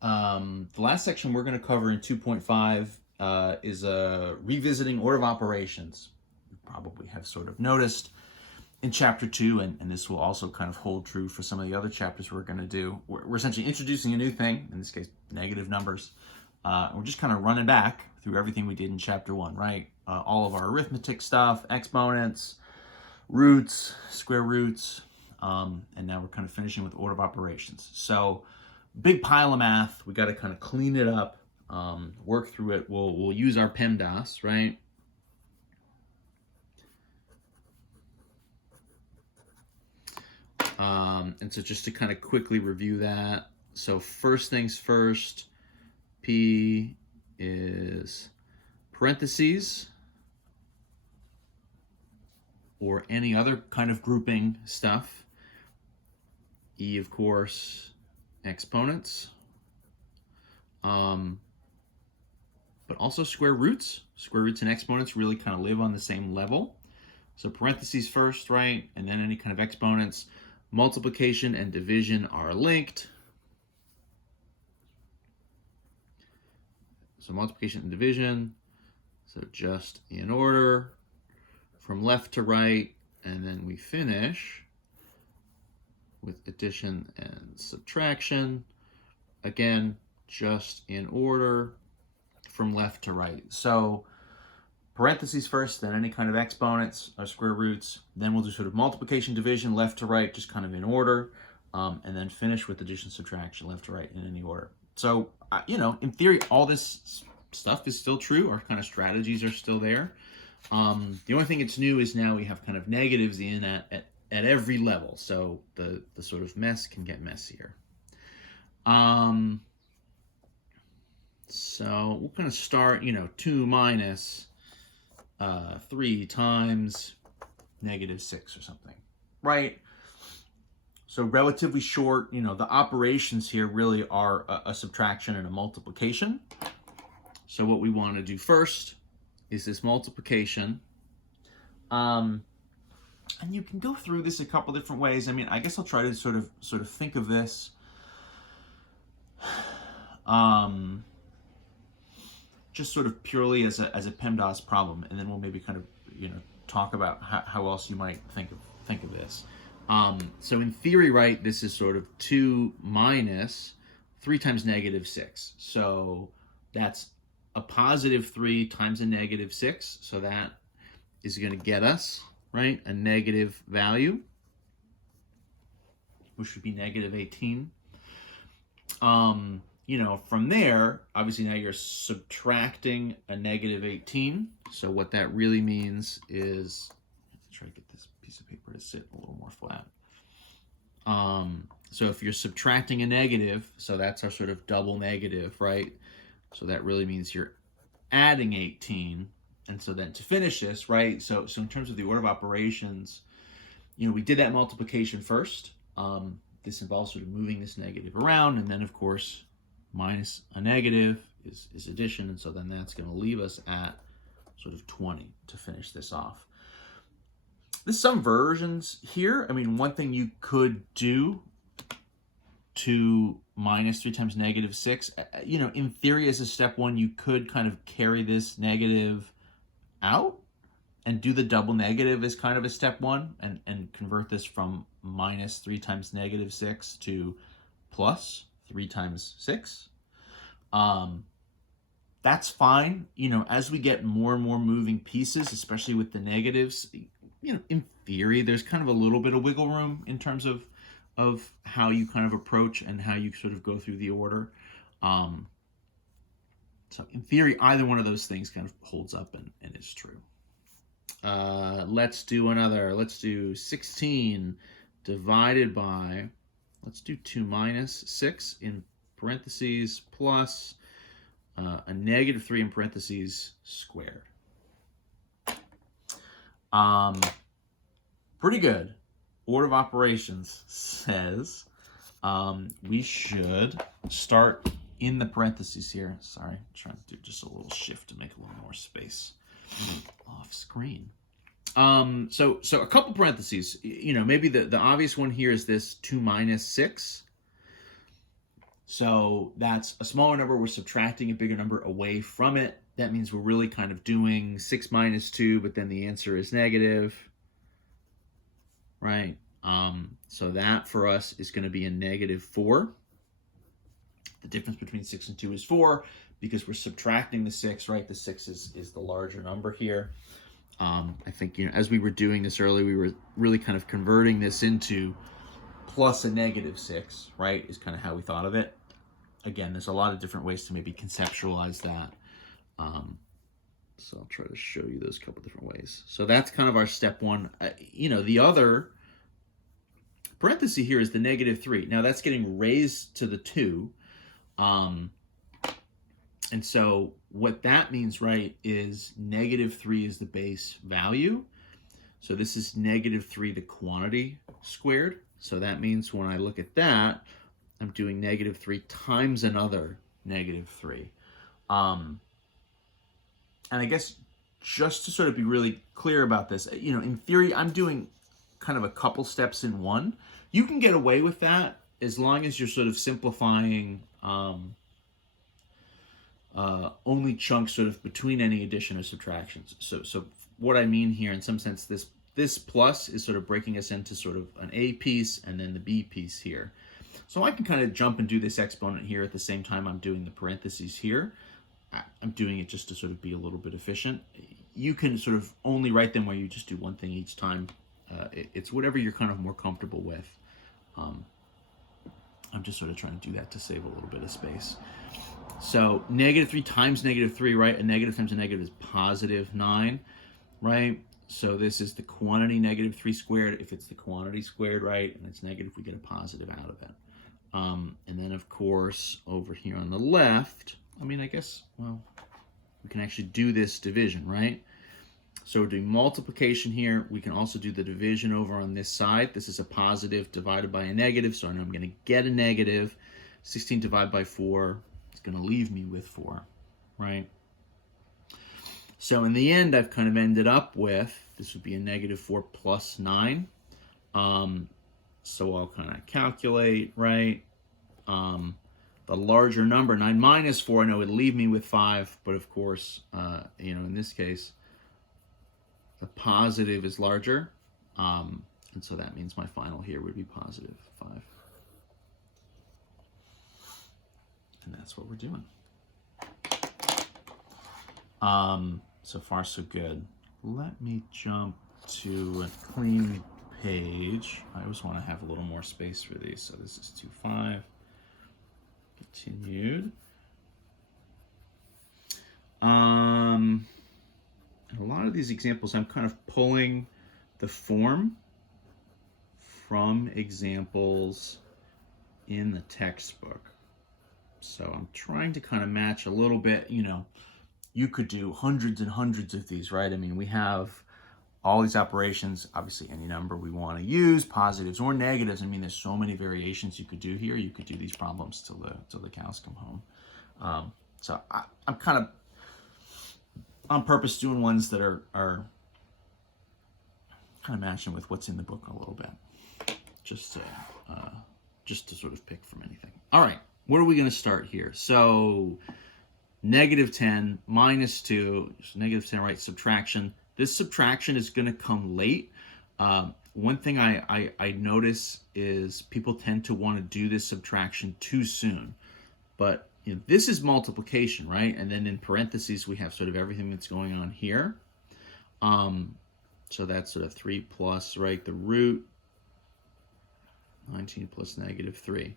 The last section we're going to cover in 2.5 is revisiting order of operations. You probably have sort of noticed in chapter 2, and this will also kind of hold true for some of the other chapters we're going to do. We're essentially introducing a new thing, in this case, negative numbers. We're just kind of running back through everything we did in chapter 1, right? All of our arithmetic stuff, exponents, roots, square roots, and now we're kind of finishing with order of operations. So, big pile of math. We got to kind of clean it up, work through it. We'll use our PEMDAS, right? And so just to kind of quickly review that. So first things first, P is parentheses or any other kind of grouping stuff. E, of course, exponents. But also square roots. Square roots and exponents really kind of live on the same level. So parentheses first, right? And then any kind of exponents. Multiplication and division are linked. So multiplication and division. So just in order from left to right. And then we finish with addition and subtraction. Again, just in order from left to right. So parentheses first, then any kind of exponents or square roots. Then we'll do sort of multiplication, division, left to right, just kind of in order. And then finish with addition, subtraction, left to right in any order. So, in theory, all this stuff is still true. Our kind of strategies are still there. The only thing that's new is now we have kind of negatives in at every level. So the sort of mess can get messier. So we're going to start, 2 minus 3 times negative 6 or something, right? So relatively short, the operations here really are a subtraction and a multiplication. So what we want to do first is this multiplication. And you can go through this a couple different ways. I mean, I guess I'll try to sort of think of this just sort of purely as a PEMDAS problem, and then we'll maybe kind of talk about how else you might think of this. So in theory, right, this is sort of 2 minus 3 times negative 6. So that's a positive 3 times a negative 6. So that is going to get us, right, a negative value, which would be negative 18. From there, obviously now you're subtracting a negative 18. So what that really means is, let's try to get this piece of paper to sit a little more flat. So if you're subtracting a negative, so that's our sort of double negative, right? So that really means you're adding 18. And so then to finish this, right? So in terms of the order of operations, we did that multiplication first. This involves sort of moving this negative around, and then of course minus a negative is addition, and so then that's going to leave us at sort of 20 to finish this off. There's some versions here. I mean, one thing you could do to minus 3 times negative 6, in theory as a step 1, you could kind of carry this negative out and do the double negative as kind of a step 1 and convert this from minus 3 times negative 6 to plus 3 times 6. That's fine. As we get more and more moving pieces, especially with the negatives, in theory, there's kind of a little bit of wiggle room in terms of how you kind of approach and how you sort of go through the order. So in theory, either one of those things kind of holds up and is true. Let's do another. Let's do 16 divided by, let's do 2 minus 6 in parentheses plus a negative 3 in parentheses squared. Pretty good. Order of operations says we should start in the parentheses here. Sorry, I'm trying to do just a little shift to make a little more space off screen. So a couple parentheses. Maybe the obvious one here is this 2 minus 6. So that's a smaller number. We're subtracting a bigger number away from it. That means we're really kind of doing 6 minus 2, but then the answer is negative, right? So that for us is going to be a negative 4. The difference between 6 and 2 is 4 because we're subtracting the 6, right? The 6 is the larger number here. I think, as we were doing this earlier, we were really kind of converting this into plus a negative 6, right, is kind of how we thought of it. Again, there's a lot of different ways to maybe conceptualize that. So I'll try to show you those couple different ways. So that's kind of our step one. The other parenthesis here is the negative 3. Now that's getting raised to the 2. And so what that means, right, is negative 3 is the base value. So this is negative 3, the quantity squared. So that means when I look at that, I'm doing negative 3 times another negative 3. And I guess just to sort of be really clear about this, in theory, I'm doing kind of a couple steps in one. You can get away with that as long as you're sort of simplifying only chunks sort of between any addition or subtractions. So what I mean here, in some sense, this plus is sort of breaking us into sort of an A piece and then the B piece here. So I can kind of jump and do this exponent here at the same time I'm doing the parentheses here. I'm doing it just to sort of be a little bit efficient. You can sort of only write them where you just do one thing each time. It's whatever you're kind of more comfortable with. I'm just sort of trying to do that to save a little bit of space. So negative 3 times negative 3, right? A negative times a negative is positive 9, right? So this is the quantity negative 3 squared. If it's the quantity squared, right, and it's negative, we get a positive out of it. And then, of course, over here on the left, I guess, well, we can actually do this division, right? So we're doing multiplication here. We can also do the division over on this side. This is a positive divided by a negative, so I know I'm going to get a negative. 16 divided by 4 is going to leave me with 4, right? So in the end, I've kind of ended up with, this would be a negative 4 plus 9. So I'll kind of calculate, right? The larger number, 9 minus 4, I know would leave me with 5, but of course, in this case, the positive is larger, and so that means my final here would be positive 5. And that's what we're doing. So far, so good. Let me jump to a clean page. I always want to have a little more space for these. So this is 2.5. Continued. A lot of these examples, I'm kind of pulling the form from examples in the textbook. So I'm trying to kind of match a little bit, you could do hundreds and hundreds of these, right? We have all these operations, obviously any number we want to use, positives or negatives. There's so many variations you could do here. You could do these problems till the cows come home. So I'm kind of on purpose doing ones that are kind of matching with what's in the book a little bit, just to sort of pick from anything. All right, where are we going to start here? So negative 10 minus 2, negative 10, right? Subtraction. This subtraction is going to come late. One thing I notice is people tend to want to do this subtraction too soon. But this is multiplication, right? And then in parentheses, we have sort of everything that's going on here. So that's sort of 3 plus, right, the root, 19 plus negative 3.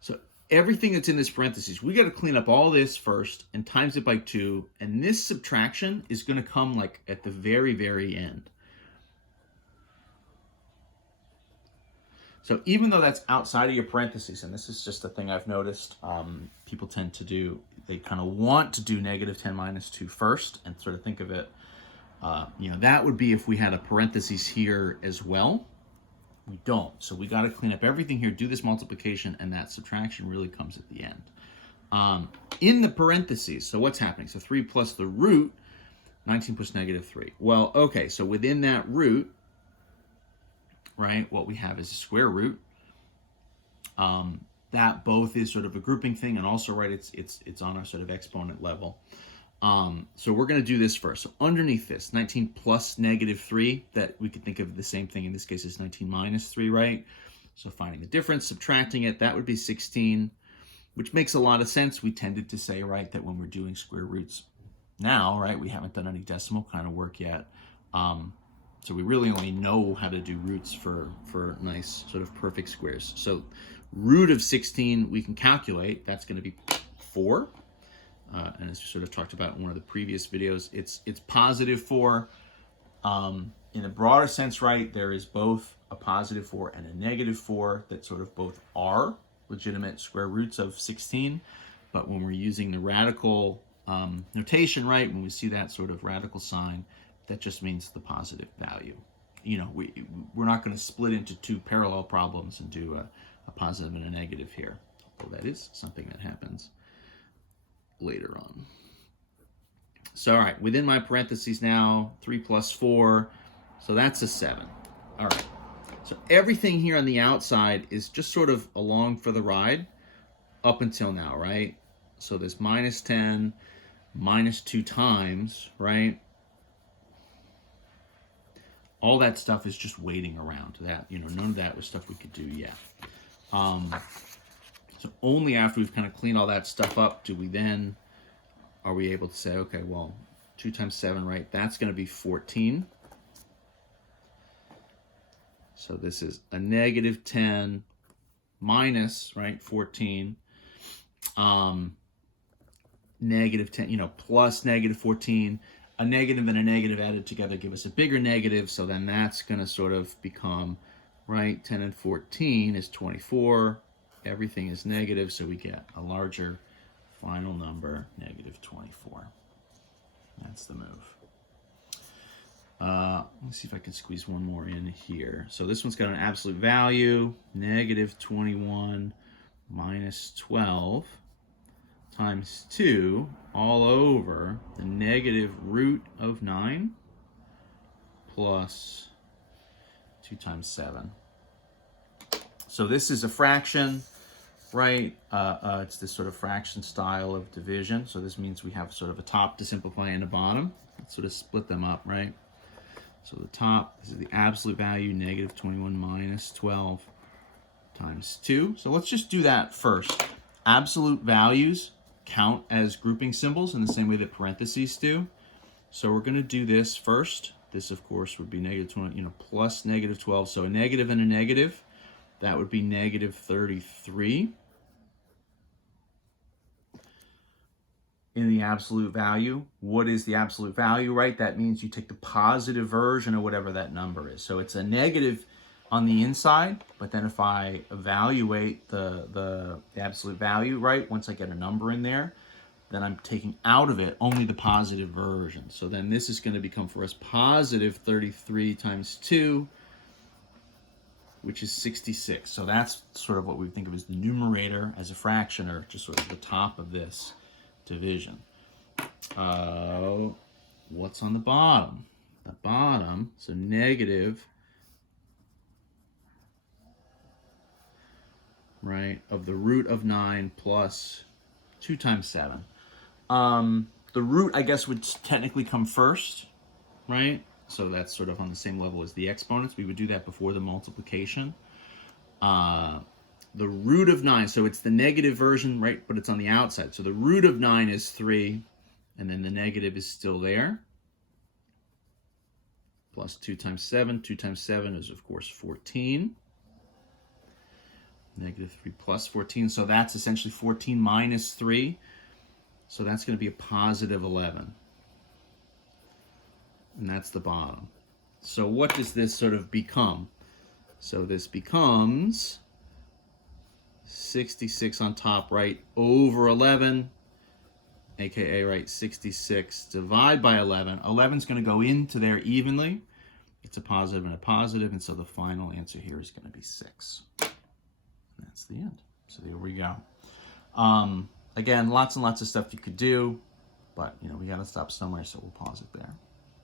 So everything that's in this parentheses, we got to clean up all this first and times it by 2. And this subtraction is going to come like at the very, very end. So even though that's outside of your parentheses, and this is just a thing I've noticed, people tend to do, they kind of want to do negative 10 minus 2 first and sort of think of it, that would be if we had a parentheses here as well. We don't. So we got to clean up everything here, do this multiplication, and that subtraction really comes at the end. In the parentheses, so what's happening? So 3 plus the root, 19 plus negative 3. Well, okay, so within that root, right, what we have is a square root. that both is sort of a grouping thing and also, right, it's on our sort of exponent level. So we're going to do this first. So underneath this, 19 plus -3, that we could think of the same thing in this case as 19 minus 3, right? So finding the difference, subtracting it, that would be 16, which makes a lot of sense. We tended to say, right, that when we're doing square roots now, right, we haven't done any decimal kind of work yet. So we really only know how to do roots for nice sort of perfect squares. So root of 16 we can calculate. That's going to be 4. And as we sort of talked about in one of the previous videos, it's positive 4. In a broader sense, right, there is both a positive 4 and a negative 4 that sort of both are legitimate square roots of 16. But when we're using the radical notation, right, when we see that sort of radical sign, that just means the positive value. You know, we're not going to split into 2 parallel problems and do a positive and a negative here, although that is something that happens later on. So, all right, within my parentheses now, 3 plus 4, so that's a 7. All right, so everything here on the outside is just sort of along for the ride up until now, right? So this minus 10, minus 2 times, right? All that stuff is just waiting around. That, you know, none of that was stuff we could do yet. So only after we've kind of cleaned all that stuff up are we able to say, okay, well, 2 times 7, right? That's going to be 14. So this is a negative 10 minus, right, 14. Negative 10, you know, plus negative 14. A negative and a negative added together give us a bigger negative, so then that's going to sort of become, right, 10 and 14 is 24. Everything is negative, so we get a larger final number, negative 24. That's the move. Let's see if I can squeeze one more in here. So this one's got an absolute value, negative 21 minus 12 times 2 all over the negative root of 9 plus 2 times 7. So this is a fraction, right? It's this sort of fraction style of division. So this means we have sort of a top to simplify and a bottom. Let's sort of split them up, right? So the top, this is the absolute value, negative 21 minus 12 times 2. So let's just do that first. Absolute values count as grouping symbols in the same way that parentheses do. So we're going to do this first. This, of course, would be negative 20, you know, plus negative 12. So a negative and a negative, that would be negative 33 in the absolute value. What is the absolute value, right? That means you take the positive version of whatever that number is. So it's a negative on the inside, but then if I evaluate the absolute value, right, once I get a number in there, then I'm taking out of it only the positive version. So then this is going to become for us positive 33 times 2, which is 66. So that's sort of what we think of as the numerator as a fraction, or just sort of the top of this division. What's on the bottom? The bottom, so negative, right, of the root of 9 plus 2 times 7. The root, I guess, would technically come first, right? So that's sort of on the same level as the exponents. We would do that before the multiplication. The root of 9, so it's the negative version, right, but it's on the outside. So the root of 9 is 3, and then the negative is still there. Plus 2 times 7. 2 times 7 is, of course, 14. Negative 3 plus 14, so that's essentially 14 minus 3. So that's going to be a positive 11. And that's the bottom. So what does this sort of become? So this becomes 66 on top, right, over 11, aka, right, 66 divide by 11. 11 is going to go into there evenly. It's a positive and a positive, and so the final answer here is going to be 6. And that's the end. So there we go. Again, lots and lots of stuff you could do, but, you know, we got to stop somewhere, so we'll pause it there.